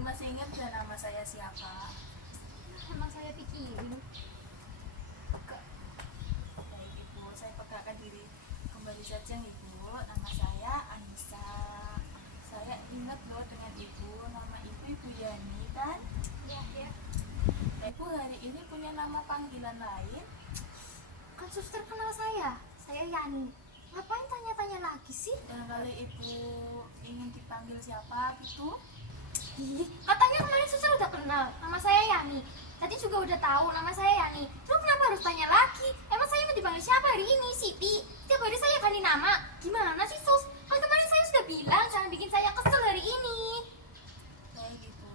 masih ingat gak nama saya siapa? Emang saya pikirin. Baik Ibu, saya perkenalkan diri kembali saja Ibu. Nama saya Anissa. Saya ingat loh dengan Ibu. Nama Ibu Ibu Yani kan? Ya, ya. Ibu hari ini punya nama panggilan lain? Kan suster kenal saya. Saya Yani. Ngapain tanya-tanya lagi sih? Barangkali Ibu ingin dipanggil siapa gitu? Ih, katanya kemarin suster udah kenal. Nama saya Yani. Tadi juga udah tahu nama saya Yani. Terus kenapa harus tanya lagi? Emang saya mau dipanggil siapa hari ini? Siti. Tiap hari saya ganti nama. Gimana sih, Sus? Kan kemarin saya sudah bilang jangan bikin saya kesel hari ini. Baik Ibu.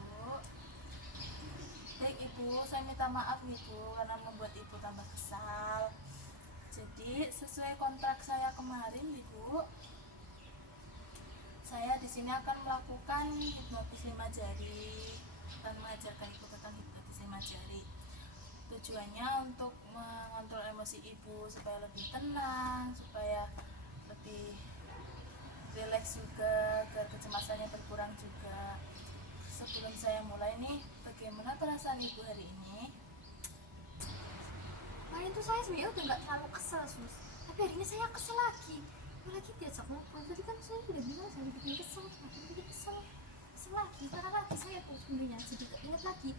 Baik Ibu, saya minta maaf Ibu karena membuat Ibu tambah kesal. Jadi sesuai kontrak saya kemarin Ibu, saya di sini akan melakukan hipnotis 5 jari, akan mengajarkan Ibu tentang hipnotis 5 jari. Tujuannya untuk mengontrol emosi Ibu supaya lebih tenang, supaya lebih rileks juga, agar kecemasannya berkurang juga. Sebelum saya mulai nih, bagaimana perasaan Ibu hari ini? Kemarin tuh saya sebenarnya udah nggak terlalu kesel, Sus. Tapi hari ini saya kesel lagi. Apalagi diajak ngobrol. Tadi kan saya udah bilang jangan bikin kesel. Makin bikin kesel. Kesel lagi. Karena lagi saya tuh sebenarnya jadi keinget lagi.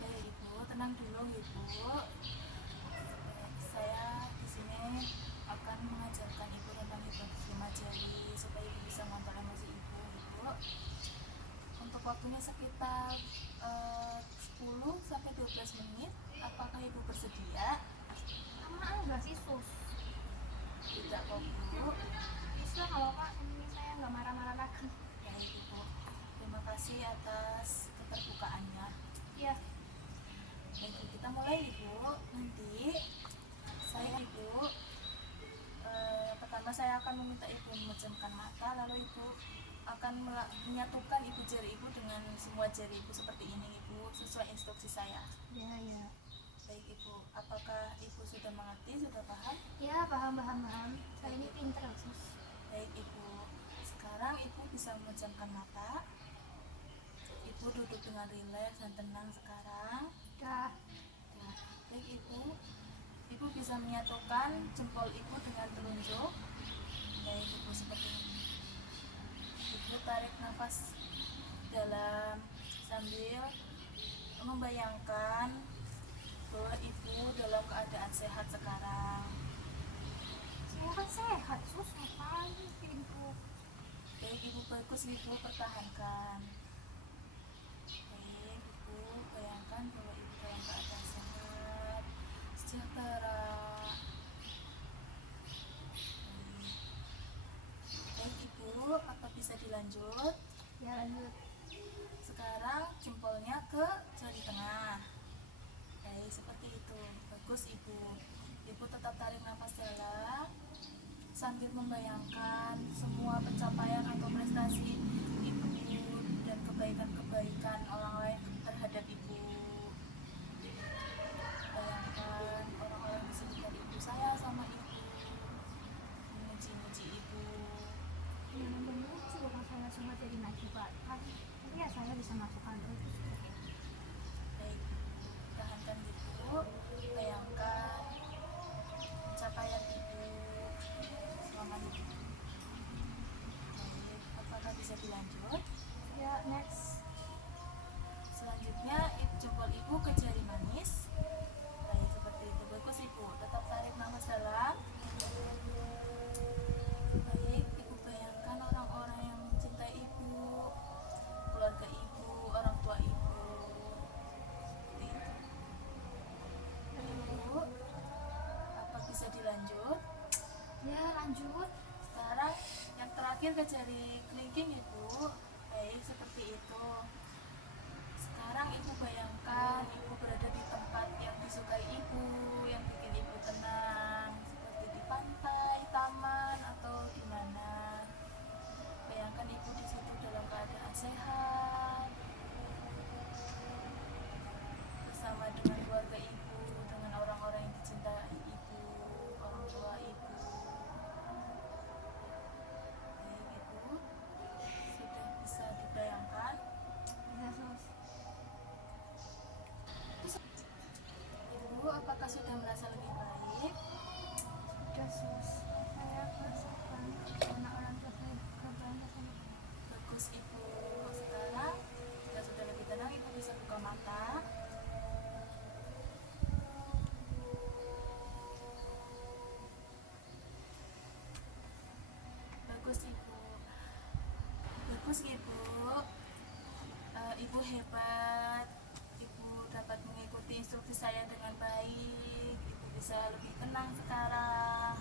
Baik Ibu, tenang dulu Ibu. Saya di sini akan mengajarkan Ibu tentang hipnotis 5 jari supaya Ibu bisa mengontrol emosi Ibu. Untuk waktunya sekitar 10 sampai 12 menit. Apakah Ibu bersedia? Lama enggak sih, Sus? Tidak kok Bu. Bisa kalau Pak, ini saya nggak marah-marah lagi. Baik Ibu. Terima kasih atas keterbukaannya. Iya. Baik, kita mulai Ibu. Nanti saya Ibu pertama saya akan meminta Ibu memejamkan mata, lalu Ibu akan menyatukan Ibu jari Ibu dengan semua jari Ibu seperti ini Ibu, sesuai instruksi saya. Iya, iya. Baik Ibu, apakah Ibu sudah mengerti, sudah paham? Ya, paham. Saya ini pinter, Sus. Baik Ibu, sekarang Ibu bisa memejamkan mata. Ibu duduk dengan rileks dan tenang sekarang. Dah. Nah, baik Ibu, Ibu bisa menyatukan jempol Ibu dengan telunjuk. Baik Ibu, seperti ini. Ibu tarik nafas dalam sambil membayangkan bahwa Ibu dalam keadaan sehat sekarang. Saya kan sehat, Sus. Ngapain pintu? Baik Ibu, bagus Ibu, pertahankan. Baik Ibu, bayangkan bahwa Ibu dalam keadaan sehat, sejahtera. Baik Ibu, apa bisa dilanjut? Ya, lanjut. Sekarang jempolnya ke jari tengah. Baik, seperti itu. Bagus Ibu. Ibu tetap tarik nafas dalam sambil membayangkan semua pencapaian atau prestasi Ibu dan kebaikan-kebaikan orang lain terhadap Ibu. Bayangkan orang-orang di sekitar Ibu sayang sama Ibu, memuji-muji Ibu. Bener kalau saya semua jadi maju, Pak. Kan nanti ya saya bisa masukkan terus. Baik, tahankan Ibu. Bayangkan pencapaian Ibu selama hidup. Baik, apakah bisa dilanjut? Ya, next. Selanjutnya, jempol Ibu ke jari manis. Baik, seperti itu. Bagus Ibu. Tetap tarik nafas dalam. Baik, Ibu bayangkan orang-orang yang mencintai Ibu, keluarga Ibu, orang tua Ibu. Seperti itu. Ibu, apa bisa dilanjut? Ya, lanjut. Sekarang yang terakhir ke jari kelingking Ibu. Baik, seperti itu. Sekarang Ibu bayangkan Ibu berada di tempat yang disukai Ibu, yang bikin Ibu tenang, seperti di pantai, taman, atau di mana. Bayangkan Ibu di situ dalam keadaan sehat, bersama dengan keluarga Ibu, dengan orang-orang yang dicintai Ibu, orang tua Ibu. Baik Ibu, sudah bisa dibayangkan? ibu hebat, ibu dapat mengikuti instruksi saya dengan baik, ibu bisa lebih tenang sekarang.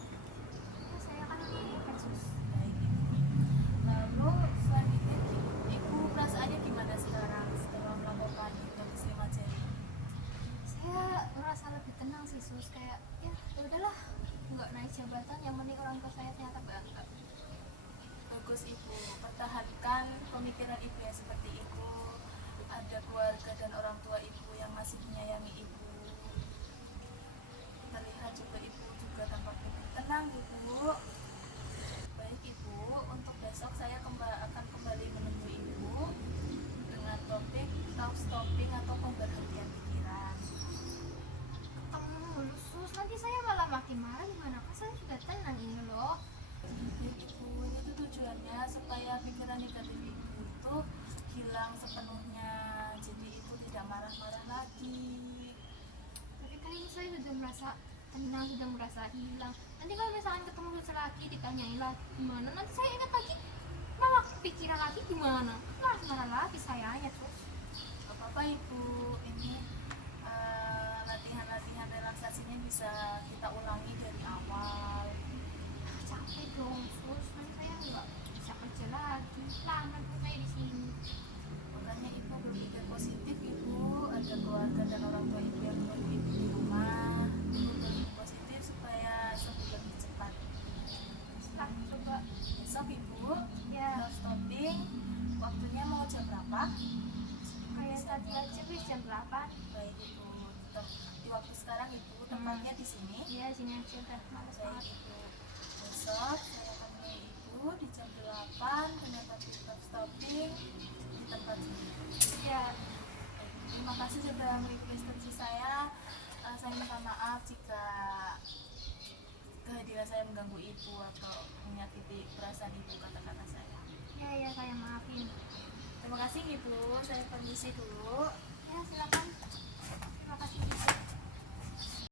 Ya, saya kan hebat sus. Baik ibu. Lalu selanjutnya ibu perasaannya gimana sekarang setelah melakukan hipnotis 5 jari? Saya merasa lebih tenang sih sus, kayak ya udahlah, nggak naik jabatan, yang penting orang tua saya ternyata bangga. Bagus ibu, pertahankan pemikiran ibu yang seperti itu. Ada keluarga dan orang tua ibu yang masih menyayangi ibu. Terlihat juga ibu juga tampak lebih tenang ibu. Baik ibu, untuk besok saya akan kembali menemui ibu dengan topik self stopping atau pemberhentian pikiran. Ketemu mulu sus, nanti saya malah makin marah, gimana kan saya sudah tenang ini loh. Baik ibu, itu tujuannya supaya pikiran negatif ibu itu hilang sepenuhnya, jadi ibu tidak marah-marah lagi. Tapi kan ini saya sudah merasa tenang, sudah merasa hilang. Nanti kalau misalkan ketemu sus lagi, ditanyain lagi gimana, nanti saya ingat lagi, malah pikiran lagi gimana, marah-marah lagi sayanya sus. Gak apa-apa ibu, ini latihan-latihan relaksasinya bisa kita ulangi dari awal. Capek dong sus, nanti saya nggak bisa kerja lagi, lama tuh saya di sini. Makanya ibu berpikir positif ibu, ada keluarga dan orang tua ibu yang menunggu ibu di rumah. Ibu berpikir positif supaya sembuh lebih cepat. Setelah coba Besok ibu ya self stopping, waktunya mau jam berapa? kayak tadi aja wis jam 8. Baik ibu, tetap di waktu sekarang ibu tempatnya di sini. Iya sini aja udah males Baik banget. ibu, besok saya akan menemui ibu di jam 8 dengan topik self stopping di tempat ini. Ya Terima kasih sudah mengikuti instruksi saya. Saya minta maaf jika kehadiran saya mengganggu ibu atau menyakiti perasaan ibu kata-kata saya. ya saya maafin. Terima kasih ibu, saya permisi dulu. Ya silakan. Terima kasih.